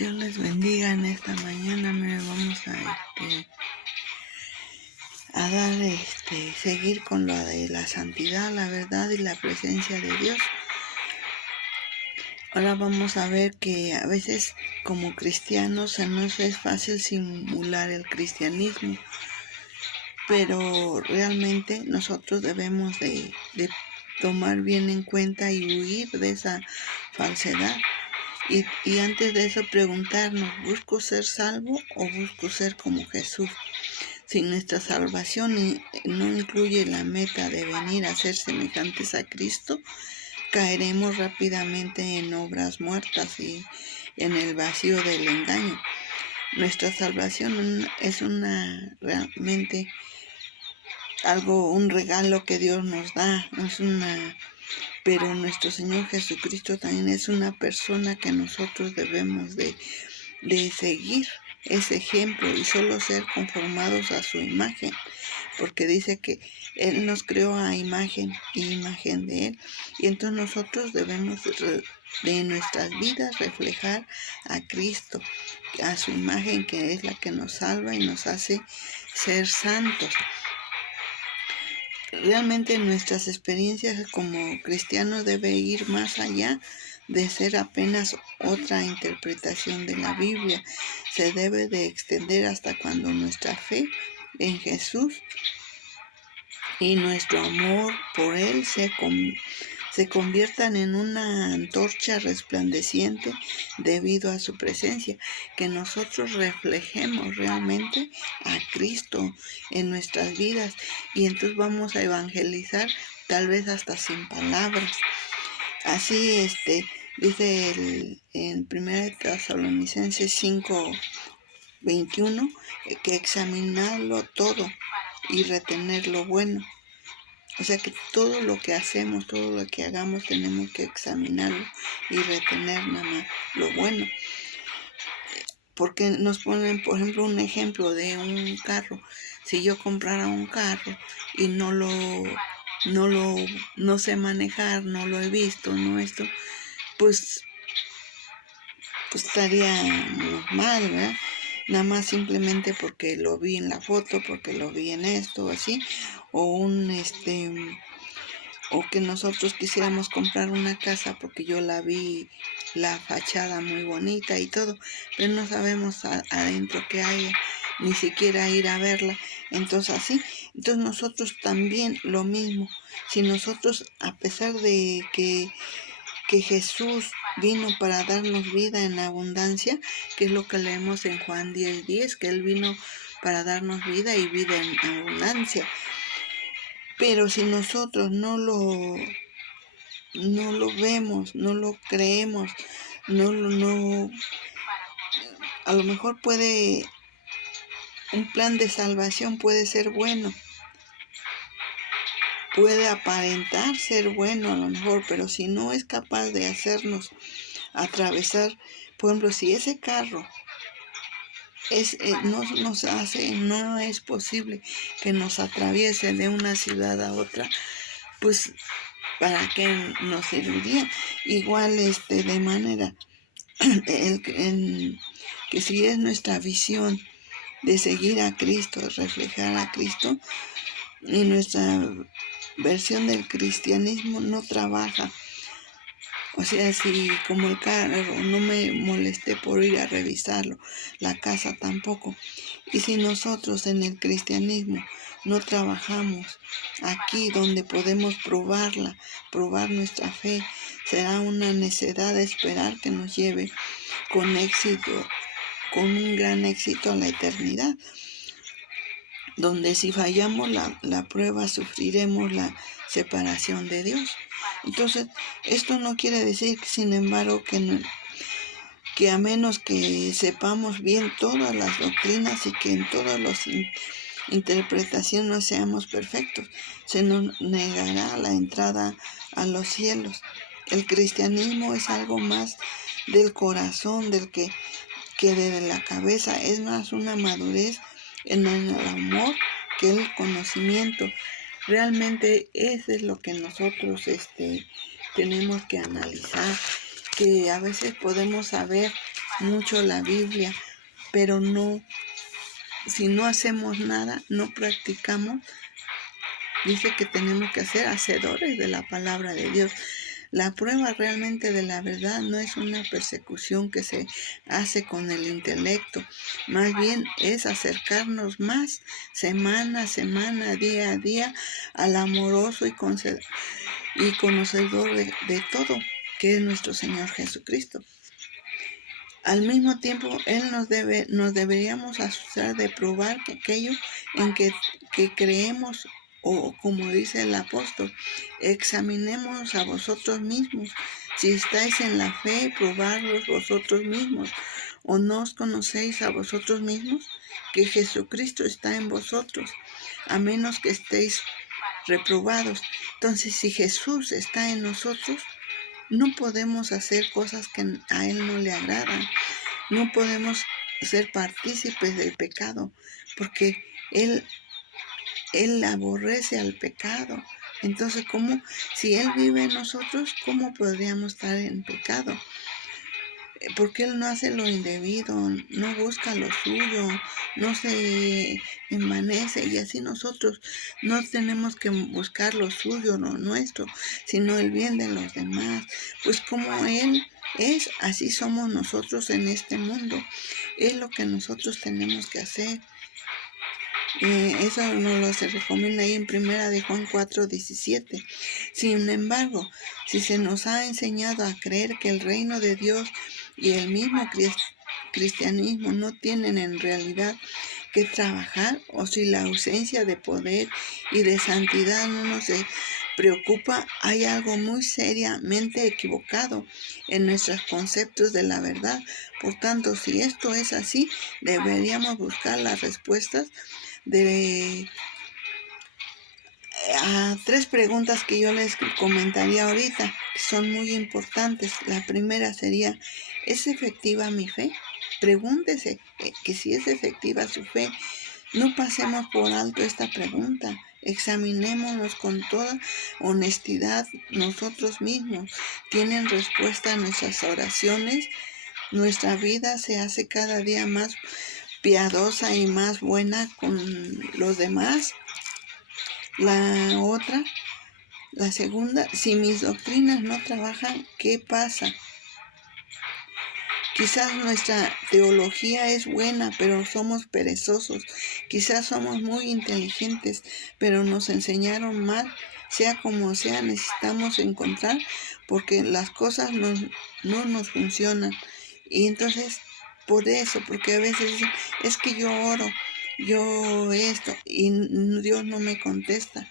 Dios les bendiga en esta mañana. Vamos a dar, seguir con lo de la santidad, la verdad y la presencia de Dios. Ahora vamos a ver que a veces como cristianos se nos es fácil simular el cristianismo, pero realmente nosotros debemos de tomar bien en cuenta y huir de esa falsedad. Y antes de eso preguntarnos, ¿busco ser salvo o busco ser como Jesús? Si nuestra salvación no incluye la meta de venir a ser semejantes a Cristo, caeremos rápidamente en obras muertas y en el vacío del engaño. Nuestra salvación es realmente un regalo que Dios nos da, pero nuestro Señor Jesucristo también es una persona que nosotros debemos de seguir ese ejemplo y solo ser conformados a su imagen, porque dice que Él nos creó a imagen de Él, y entonces nosotros debemos de nuestras vidas reflejar a Cristo, a su imagen, que es la que nos salva y nos hace ser santos. Realmente nuestras experiencias como cristianos debe ir más allá de ser apenas otra interpretación de la Biblia. Se debe de extender hasta cuando nuestra fe en Jesús y nuestro amor por Él se conviertan en una antorcha resplandeciente debido a su presencia, que nosotros reflejemos realmente a Cristo en nuestras vidas, y entonces vamos a evangelizar tal vez hasta sin palabras. Así dice en 1 Tesalonicenses 5:21 que examinarlo todo y retener lo bueno. O sea que todo lo que hacemos, todo lo que hagamos, tenemos que examinarlo y retener nada más lo bueno. Porque nos ponen, por ejemplo, un ejemplo de un carro. Si yo comprara un carro y no sé manejar, no lo he visto, pues estaría mal, ¿verdad? Nada más simplemente porque lo vi en la foto, porque lo vi en esto, así, o que nosotros quisiéramos comprar una casa porque yo la vi, la fachada muy bonita y todo, pero no sabemos adentro qué hay, ni siquiera ir a verla. Entonces nosotros también lo mismo. Si nosotros, a pesar de que Jesús vino para darnos vida en abundancia, que es lo que leemos en Juan 10:10, que Él vino para darnos vida y vida en abundancia. Pero si nosotros no lo vemos, no lo creemos, a lo mejor un plan de salvación puede ser bueno, puede aparentar ser bueno a lo mejor, pero si no es capaz de hacernos atravesar, por ejemplo, si ese carro no es posible que nos atraviese de una ciudad a otra, pues ¿para qué nos serviría? Igual de manera que si es nuestra visión de seguir a Cristo, reflejar a Cristo, y nuestra versión del cristianismo no trabaja. O sea, si como el carro no me molesté por ir a revisarlo, la casa tampoco. Y si nosotros en el cristianismo no trabajamos aquí donde podemos probar nuestra fe, será una necedad de esperar que nos lleve con éxito, con un gran éxito a la eternidad, donde si fallamos la prueba sufriremos la separación de Dios. Entonces, esto no quiere decir, sin embargo, que a menos que sepamos bien todas las doctrinas y que en todas las interpretaciones no seamos perfectos, se nos negará la entrada a los cielos. El cristianismo es algo más del corazón, que de la cabeza, es más una madurez en el amor que el conocimiento. Realmente eso es lo que nosotros tenemos que analizar, que a veces podemos saber mucho la Biblia, pero si no hacemos nada, no practicamos, dice que tenemos que ser hacedores de la palabra de Dios. La prueba realmente de la verdad no es una persecución que se hace con el intelecto, más bien es acercarnos más semana a semana, día a día, al amoroso y conocedor de todo, que es nuestro Señor Jesucristo. Al mismo tiempo, Él nos deberíamos asustar de probar que aquello en que creemos, o como dice el apóstol, examinemos a vosotros mismos. Si estáis en la fe, probadlos vosotros mismos. ¿O no os conocéis a vosotros mismos que Jesucristo está en vosotros, a menos que estéis reprobados? Entonces, si Jesús está en nosotros, no podemos hacer cosas que a Él no le agradan. No podemos ser partícipes del pecado, porque Él aborrece al pecado. Entonces, si Él vive en nosotros, ¿cómo podríamos estar en pecado? Porque Él no hace lo indebido, no busca lo suyo, no se envanece, y así nosotros no tenemos que buscar lo suyo, lo nuestro, sino el bien de los demás. Pues como Él es, así somos nosotros en este mundo. Es lo que nosotros tenemos que hacer. Eso nos lo se recomienda ahí en 1 de Juan 4:17. Sin embargo, si se nos ha enseñado a creer que el reino de Dios y el mismo cristianismo no tienen en realidad que trabajar, o si la ausencia de poder y de santidad no nos preocupa, hay algo muy seriamente equivocado en nuestros conceptos de la verdad. Por tanto, si esto es así, deberíamos buscar las respuestas a 3 preguntas que yo les comentaría ahorita, que son muy importantes. La primera sería, ¿es efectiva mi fe? Pregúntese que si es efectiva su fe. No pasemos por alto esta pregunta. Examinémonos con toda honestidad nosotros mismos. ¿Tienen respuesta a nuestras oraciones? ¿Nuestra vida se hace cada día más piadosa y más buena con los demás? La segunda, si mis doctrinas no trabajan, ¿qué pasa? Quizás nuestra teología es buena, pero somos perezosos. Quizás somos muy inteligentes, pero nos enseñaron mal. Sea como sea, necesitamos encontrar, porque las cosas no nos funcionan. Y entonces, por eso, porque a veces dicen, es que yo oro, yo esto, y Dios no me contesta.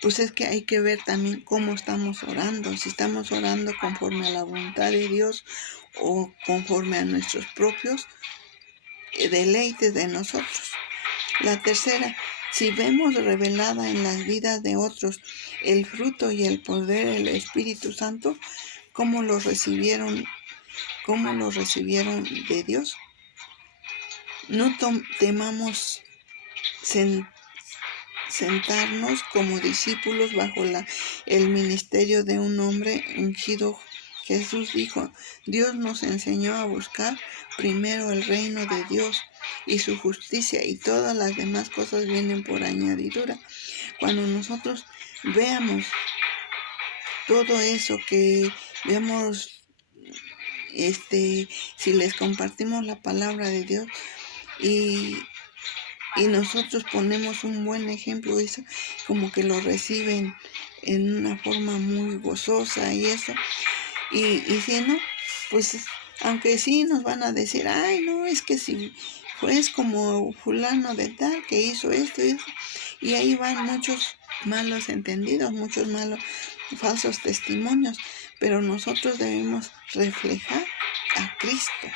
Pues es que hay que ver también cómo estamos orando, si estamos orando conforme a la voluntad de Dios o conforme a nuestros propios deleites de nosotros. La tercera, si vemos revelada en las vidas de otros el fruto y el poder del Espíritu Santo, ¿cómo lo recibieron de Dios? No temamos sentarnos como discípulos bajo el ministerio de un hombre ungido. Jesús dijo, Dios nos enseñó a buscar primero el reino de Dios y su justicia, y todas las demás cosas vienen por añadidura. Cuando nosotros veamos todo eso, que veamos, si les compartimos la palabra de Dios y nosotros ponemos un buen ejemplo, eso como que lo reciben en una forma muy gozosa y eso. Y si no, pues aunque sí nos van a decir, ay no, es que si pues como fulano de tal que hizo esto y eso, y ahí van muchos malos entendidos, muchos malos falsos testimonios, pero nosotros debemos reflejar a Cristo.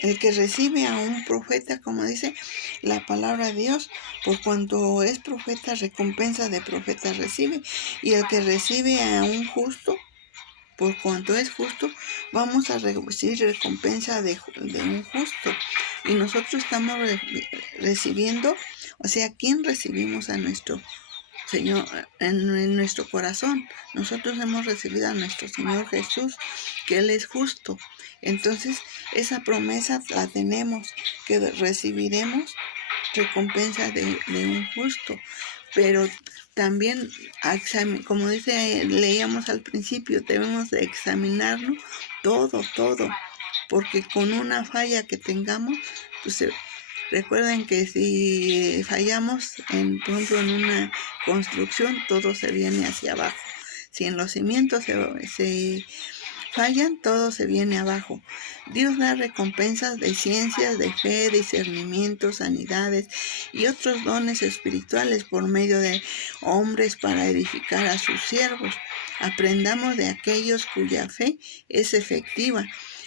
El que recibe a un profeta, como dice la palabra de Dios, por cuanto es profeta, recompensa de profeta recibe. Y el que recibe a un justo, por cuanto es justo, vamos a recibir recompensa de un justo. Y nosotros estamos recibiendo, o sea, ¿quién recibimos? A nuestro Señor, en nuestro corazón. Nosotros hemos recibido a nuestro Señor Jesús, que Él es justo. Entonces, esa promesa la tenemos, que recibiremos recompensa de un justo. Pero también, como leíamos al principio, debemos de examinarlo todo, porque con una falla que tengamos, pues recuerden que si fallamos, por ejemplo, en una construcción, todo se viene hacia abajo. Si en los cimientos se fallan, todo se viene abajo. Dios da recompensas de ciencias, de fe, discernimiento, sanidades y otros dones espirituales por medio de hombres para edificar a sus siervos. Aprendamos de aquellos cuya fe es efectiva.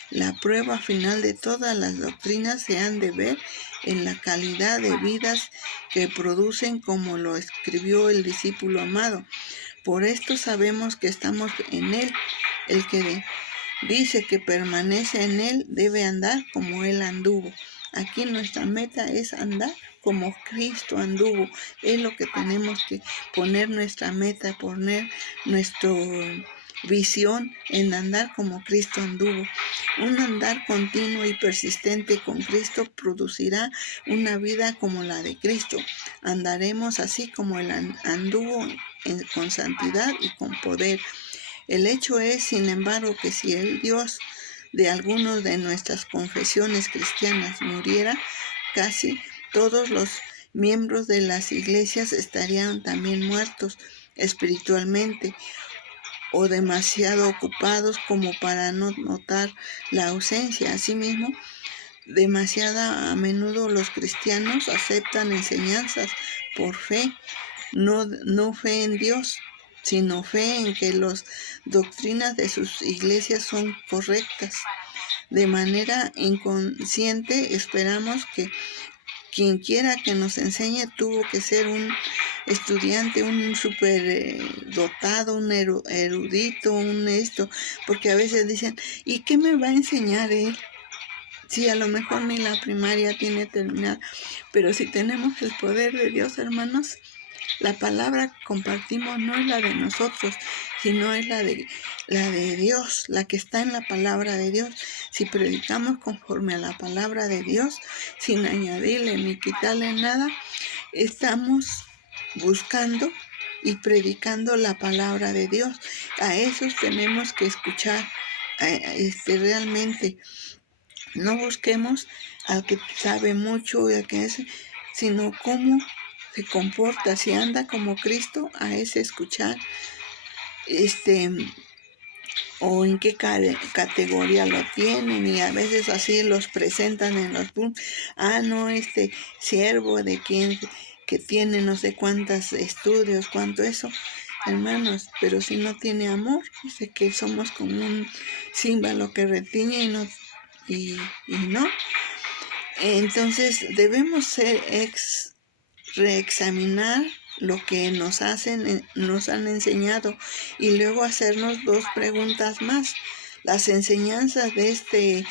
La prueba final de todas las doctrinas se han de ver en la calidad de vidas que producen, como lo escribió el discípulo amado. Por esto sabemos que estamos en Él. El que dice que permanece en Él debe andar como Él anduvo. Aquí nuestra meta es andar como Cristo anduvo. Es lo que tenemos que poner nuestra meta, poner nuestra visión en andar como Cristo anduvo. Un andar continuo y persistente con Cristo producirá una vida como la de Cristo. Andaremos así como Él anduvo, con santidad y con poder. El hecho es, sin embargo, que si el Dios de algunos de nuestras confesiones cristianas muriera, casi todos los miembros de las iglesias estarían también muertos espiritualmente, o demasiado ocupados como para no notar la ausencia. Asimismo, demasiado a menudo los cristianos aceptan enseñanzas por fe, no fe en Dios, sino fe en que las doctrinas de sus iglesias son correctas. De manera inconsciente esperamos que quien quiera que nos enseñe tuvo que ser un estudiante, un super dotado, un erudito, porque a veces dicen, ¿y qué me va a enseñar él? Sí, a lo mejor ni la primaria tiene terminada, pero si tenemos el poder de Dios, hermanos, la palabra que compartimos no es la de nosotros, sino es la de Dios, la que está en la palabra de Dios. Si predicamos conforme a la palabra de Dios, sin añadirle ni quitarle nada, estamos buscando y predicando la palabra de Dios. A esos tenemos que escuchar realmente. No busquemos al que sabe mucho y al que es, sino cómo se comporta. Si anda como Cristo, a ese escuchar, o en qué categoría lo tienen, y a veces así los presentan en los puntos. No, siervo de quien que tiene no sé cuántos estudios, cuánto eso, hermanos, pero si no tiene amor, dice que somos como un címbalo que retiñe y no. Entonces debemos reexaminar lo que nos han enseñado y luego hacernos dos preguntas más. Las enseñanzas de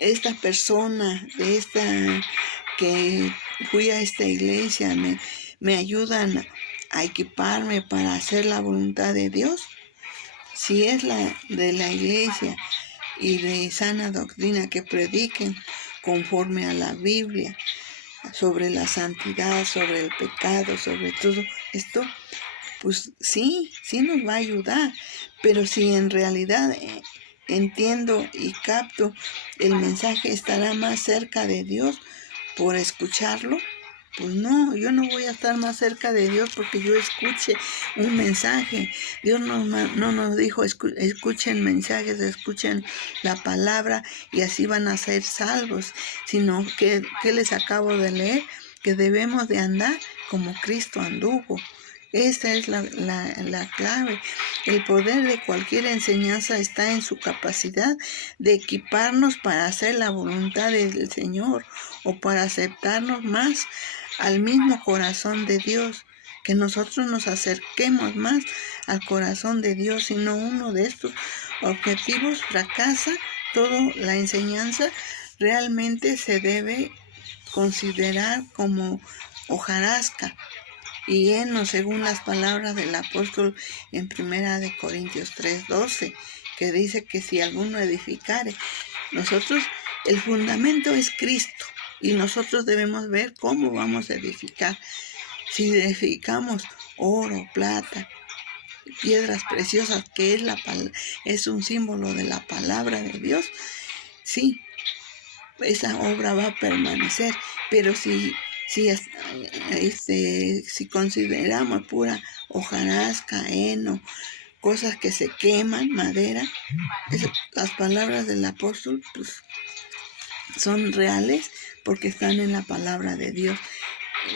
esta persona, que fui a esta iglesia, me ayudan a equiparme para hacer la voluntad de Dios. Si es la de la iglesia y de sana doctrina, que prediquen conforme a la Biblia, sobre la santidad, sobre el pecado, sobre todo esto, pues sí nos va a ayudar. Pero si en realidad entiendo y capto el mensaje, estará más cerca de Dios por escucharlo. Pues no, yo no voy a estar más cerca de Dios porque yo escuche un mensaje. Dios no nos dijo escuchen mensajes, escuchen la palabra y así van a ser salvos, sino que les acabo de leer, que debemos de andar como Cristo anduvo. Esa es la clave. El poder de cualquier enseñanza está en su capacidad de equiparnos para hacer la voluntad del Señor, o para aceptarnos más al mismo corazón de Dios, que nosotros nos acerquemos más al corazón de Dios. Si no uno de estos objetivos fracasa, toda la enseñanza realmente se debe considerar como hojarasca. y heno, según las palabras del apóstol en 1 Corintios 3:12, que dice que si alguno edificare, nosotros, el fundamento es Cristo, y nosotros debemos ver cómo vamos a edificar. Si edificamos oro, plata, piedras preciosas, que es un símbolo de la palabra de Dios, sí, esa obra va a permanecer. Pero si consideramos pura hojarasca, heno, cosas que se queman, madera, las palabras del apóstol pues, son reales porque están en la palabra de Dios.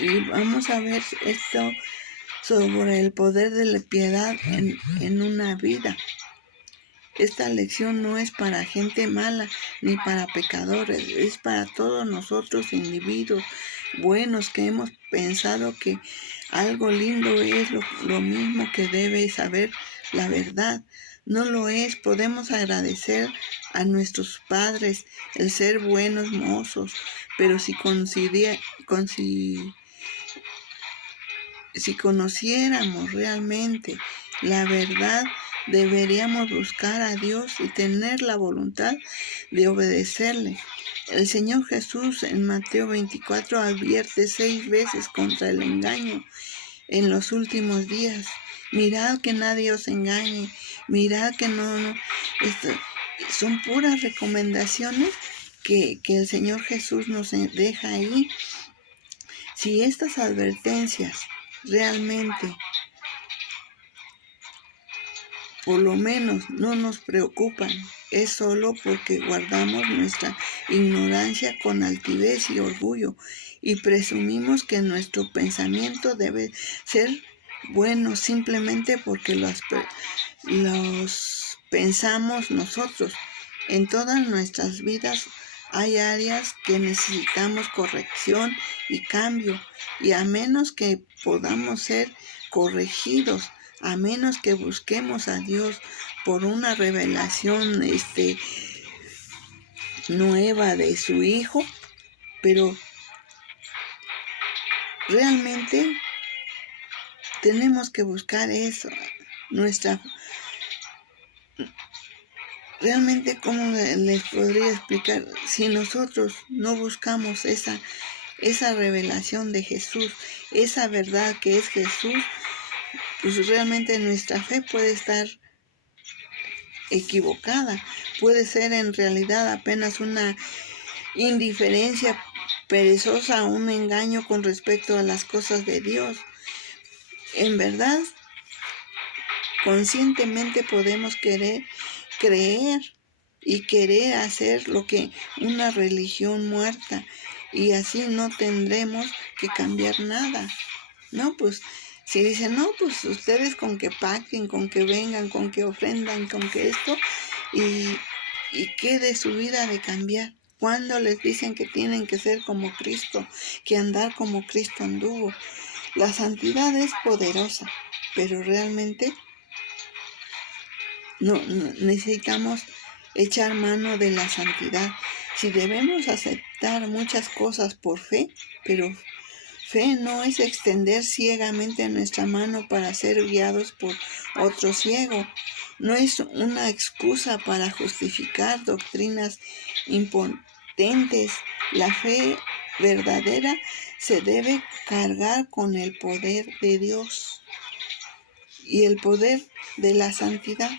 Y vamos a ver esto sobre el poder de la piedad en una vida. Esta lección no es para gente mala ni para pecadores, es para todos nosotros individuos buenos que hemos pensado que algo lindo es lo mismo que debe saber la verdad. No lo es. Podemos agradecer a nuestros padres el ser buenos mozos, pero si conociéramos realmente la verdad, deberíamos buscar a Dios y tener la voluntad de obedecerle. El Señor Jesús en Mateo 24 advierte 6 veces contra el engaño en los últimos días. Mirad que nadie os engañe, mirad que no. Son puras recomendaciones que el Señor Jesús nos deja ahí. Si estas advertencias realmente por lo menos no nos preocupan, es solo porque guardamos nuestra ignorancia con altivez y orgullo y presumimos que nuestro pensamiento debe ser bueno simplemente porque los pensamos nosotros. En todas nuestras vidas hay áreas que necesitamos corrección y cambio, y a menos que podamos ser corregidos, a menos que busquemos a Dios por una revelación nueva de su Hijo, pero realmente tenemos que buscar eso. Realmente, ¿cómo les podría explicar? Si nosotros no buscamos esa revelación de Jesús, esa verdad que es Jesús, pues realmente nuestra fe puede estar equivocada, puede ser en realidad apenas una indiferencia perezosa, un engaño con respecto a las cosas de Dios. En verdad, conscientemente podemos creer y querer hacer lo que una religión muerta, y así no tendremos que cambiar nada. No, pues si dicen, no, pues ustedes con que pacten, con que vengan, con que ofrendan, con que esto, y qué de su vida de cambiar. Cuando les dicen que tienen que ser como Cristo, que andar como Cristo anduvo. La santidad es poderosa, pero realmente no necesitamos echar mano de la santidad. Si debemos aceptar muchas cosas por fe, pero fe no es extender ciegamente nuestra mano para ser guiados por otro ciego. No es una excusa para justificar doctrinas impotentes. La fe verdadera se debe cargar con el poder de Dios y el poder de la santidad.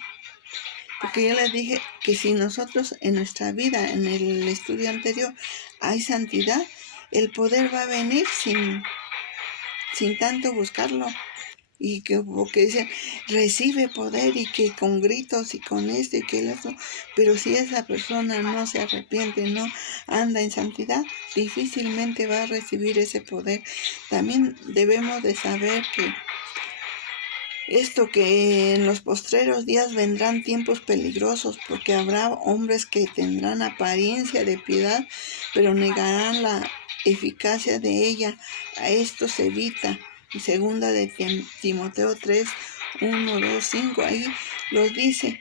Porque ya les dije que si nosotros en nuestra vida, en el estudio anterior, hay santidad, el poder va a venir sin tanto buscarlo. Y porque dicen, recibe poder, y que con gritos y con esto y que el otro. Pero si esa persona no se arrepiente, no anda en santidad, difícilmente va a recibir ese poder. También debemos de saber que en los postreros días vendrán tiempos peligrosos, porque habrá hombres que tendrán apariencia de piedad, pero negarán la eficacia de ella. A esto se evita. Y segunda de Timoteo 3, 1, 2, 5, ahí los dice,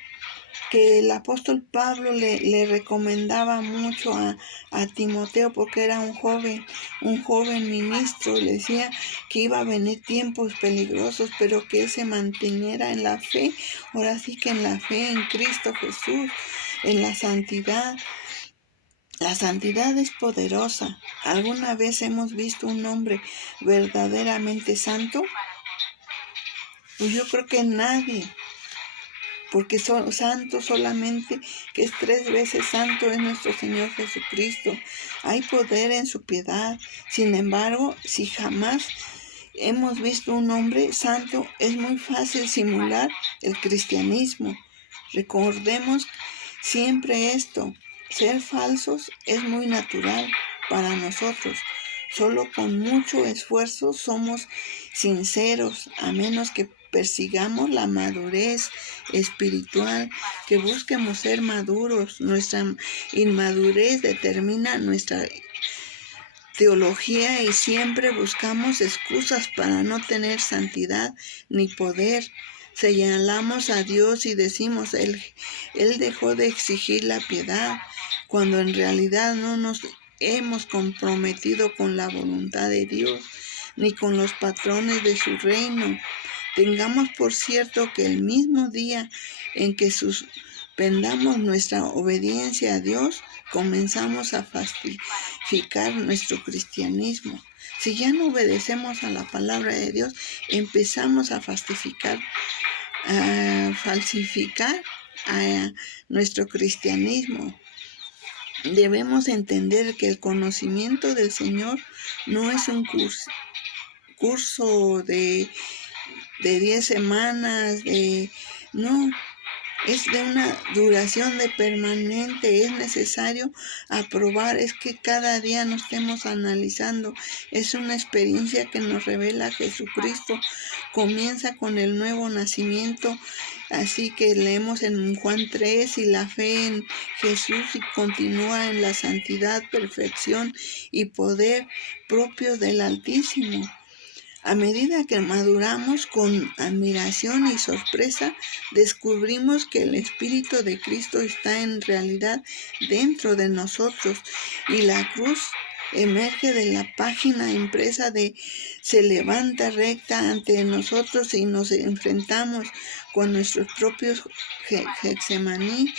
que el apóstol Pablo le recomendaba mucho a Timoteo, porque era un joven ministro. Le decía que iba a venir tiempos peligrosos, pero que él se manteniera en la fe, ahora sí que en la fe en Cristo Jesús, en la santidad. La santidad es poderosa. ¿Alguna vez hemos visto un hombre verdaderamente santo? Pues yo creo que nadie, porque santo solamente, que es 3 veces santo, es nuestro Señor Jesucristo. Hay poder en su piedad. Sin embargo, si jamás hemos visto un hombre santo, es muy fácil simular el cristianismo. Recordemos siempre esto: ser falsos es muy natural para nosotros. Solo con mucho esfuerzo somos sinceros, a menos que persigamos la madurez espiritual, que busquemos ser maduros. Nuestra inmadurez determina nuestra teología y siempre buscamos excusas para no tener santidad ni poder. Señalamos a Dios y decimos, Él dejó de exigir la piedad, cuando en realidad no nos hemos comprometido con la voluntad de Dios, ni con los patrones de su reino. Tengamos por cierto que el mismo día en que suspendamos nuestra obediencia a Dios, comenzamos a falsificar nuestro cristianismo. Si ya no obedecemos a la palabra de Dios, empezamos a falsificar a nuestro cristianismo. Debemos entender que el conocimiento del Señor no es un curso de 10 semanas, no, es de una duración de permanente. Es necesario aprobar, es que cada día nos estemos analizando. Es una experiencia que nos revela Jesucristo. Comienza con el nuevo nacimiento, así que leemos en Juan 3, y la fe en Jesús, y continúa en la santidad, perfección y poder propios del Altísimo. A medida que maduramos, con admiración y sorpresa, descubrimos que el Espíritu de Cristo está en realidad dentro de nosotros, y la cruz emerge de la página impresa se levanta recta ante nosotros, y nos enfrentamos con nuestros propios Getsemaní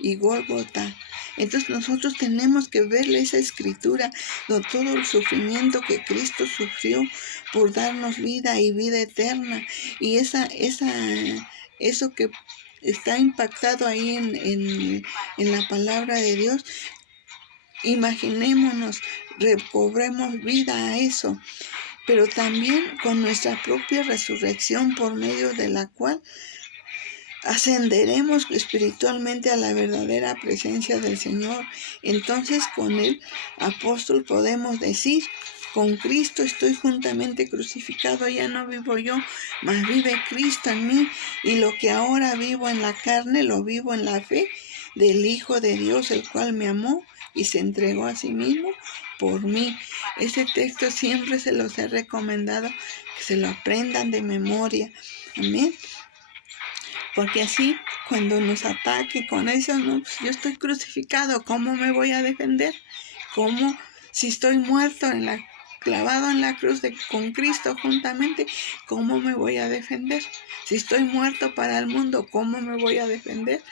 y Gólgota. Entonces nosotros tenemos que verle esa escritura de todo el sufrimiento que Cristo sufrió por darnos vida y vida eterna, y eso que está impactado ahí en la palabra de Dios. Imaginémonos, recobremos vida a eso, pero también con nuestra propia resurrección, por medio de la cual ascenderemos espiritualmente a la verdadera presencia del Señor. Entonces, con el apóstol podemos decir: con Cristo estoy juntamente crucificado, ya no vivo yo, mas vive Cristo en mí, y lo que ahora vivo en la carne, lo vivo en la fe del Hijo de Dios, el cual me amó y se entregó a sí mismo por mí. Este texto siempre se los he recomendado, que se lo aprendan de memoria. Amén. Porque así, cuando nos ataquen con eso, no, pues yo estoy crucificado, ¿cómo me voy a defender? ¿Cómo, si estoy muerto clavado en la cruz con Cristo juntamente, cómo me voy a defender? Si estoy muerto para el mundo, ¿cómo me voy a defender?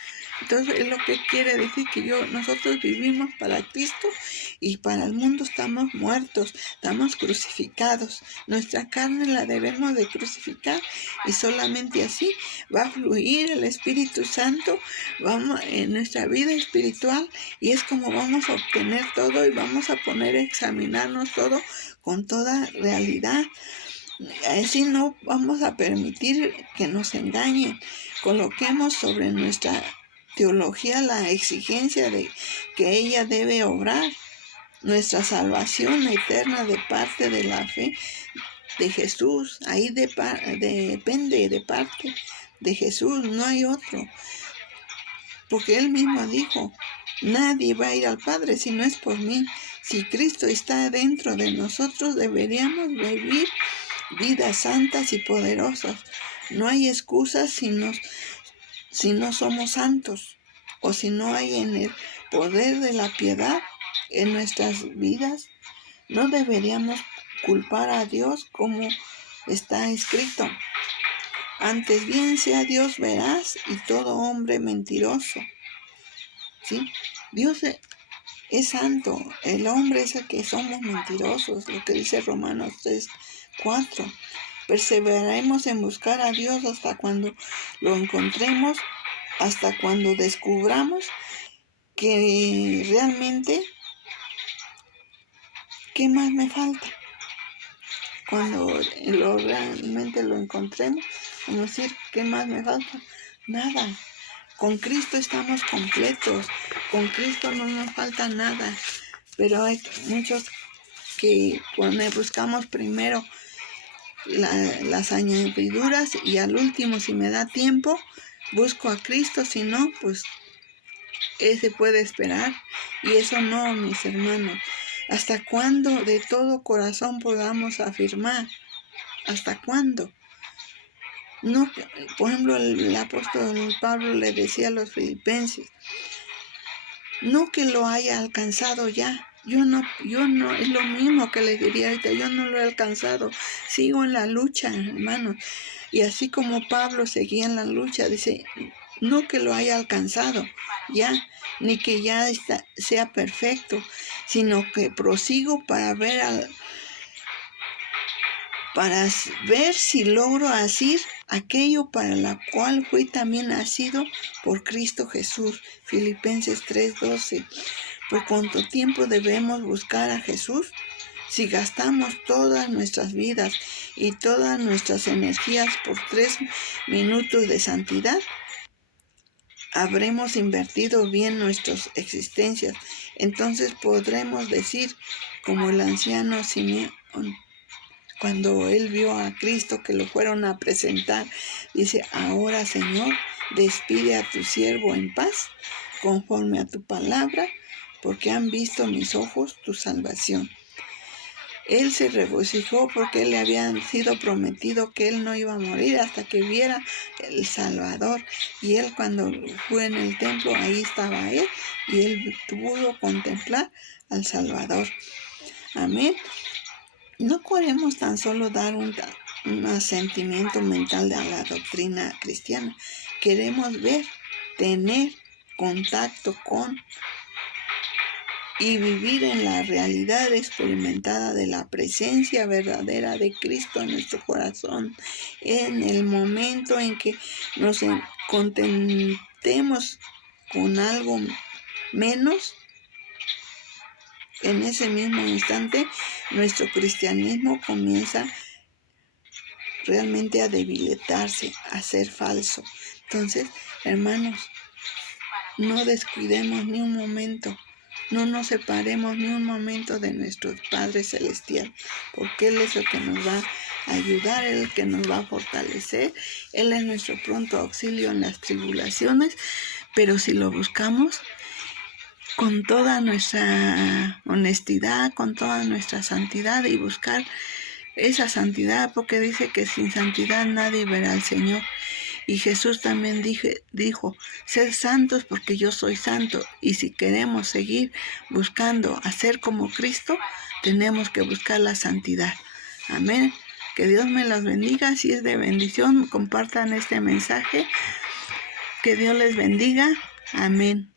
Entonces es lo que quiere decir que nosotros vivimos para Cristo, y para el mundo estamos muertos, estamos crucificados. Nuestra carne la debemos de crucificar, y solamente así va a fluir el Espíritu Santo en nuestra vida espiritual, y es como vamos a obtener todo, y vamos a poner a examinarnos todo con toda realidad. Así no vamos a permitir que nos engañen. Coloquemos sobre nuestra teología la exigencia de que ella debe obrar. Nuestra salvación eterna de parte de la fe de Jesús, ahí depende de parte de Jesús, no hay otro. Porque Él mismo dijo: nadie va a ir al Padre si no es por mí. Si Cristo está dentro de nosotros, deberíamos vivir vidas santas y poderosas. No hay excusas si nos si no somos santos o si no hay en el poder de la piedad en nuestras vidas, no deberíamos culpar a Dios como está escrito. Antes bien sea Dios veraz y todo hombre mentiroso. ¿Sí? Dios es santo, el hombre es el que somos mentirosos, lo que dice Romanos 3:4. Perseveraremos en buscar a Dios hasta cuando lo encontremos, hasta cuando descubramos que realmente, ¿qué más me falta? Cuando realmente lo encontremos, vamos a decir, ¿qué más me falta? Nada. Con Cristo estamos completos, con Cristo no nos falta nada, pero hay muchos que buscamos primero las añadiduras y al último, si me da tiempo, busco a Cristo, si no, pues ese puede esperar. Y eso no, mis hermanos. ¿Hasta cuándo de todo corazón podamos afirmar? ¿Hasta cuándo? No, por ejemplo, el apóstol Pablo le decía a los filipenses, no que lo haya alcanzado ya. Yo no, es lo mismo que les diría ahorita, yo no lo he alcanzado, sigo en la lucha, hermanos. Y así como Pablo seguía en la lucha, dice, no que lo haya alcanzado ya, ni que ya sea perfecto, sino que prosigo para ver si logro hacer aquello para la cual fui también nacido por Cristo Jesús. Filipenses 3:12. ¿Por cuánto tiempo debemos buscar a Jesús? Si gastamos todas nuestras vidas y todas nuestras energías por 3 minutos de santidad, habremos invertido bien nuestras existencias. Entonces podremos decir, como el anciano Simeón, cuando él vio a Cristo que lo fueron a presentar, dice, ahora Señor, despide a tu siervo en paz, conforme a tu palabra, porque han visto mis ojos tu salvación. Él se regocijó porque le había sido prometido que él no iba a morir hasta que viera el Salvador. Y él cuando fue en el templo, ahí estaba él, y él pudo contemplar al Salvador. Amén. No queremos tan solo dar un asentimiento mental a la doctrina cristiana. Queremos ver, tener contacto con y vivir en la realidad experimentada de la presencia verdadera de Cristo en nuestro corazón. En el momento en que nos contentemos con algo menos, en ese mismo instante, nuestro cristianismo comienza realmente a debilitarse, a ser falso. Entonces, hermanos, no descuidemos ni un momento, no nos separemos ni un momento de nuestro Padre Celestial, porque Él es el que nos va a ayudar, Él es el que nos va a fortalecer, Él es nuestro pronto auxilio en las tribulaciones, pero si lo buscamos con toda nuestra honestidad, con toda nuestra santidad y buscar esa santidad, porque dice que sin santidad nadie verá al Señor. Y Jesús también dijo, sed santos porque yo soy santo. Y si queremos seguir buscando hacer como Cristo, tenemos que buscar la santidad. Amén. Que Dios me los bendiga. Si es de bendición, compartan este mensaje. Que Dios les bendiga. Amén.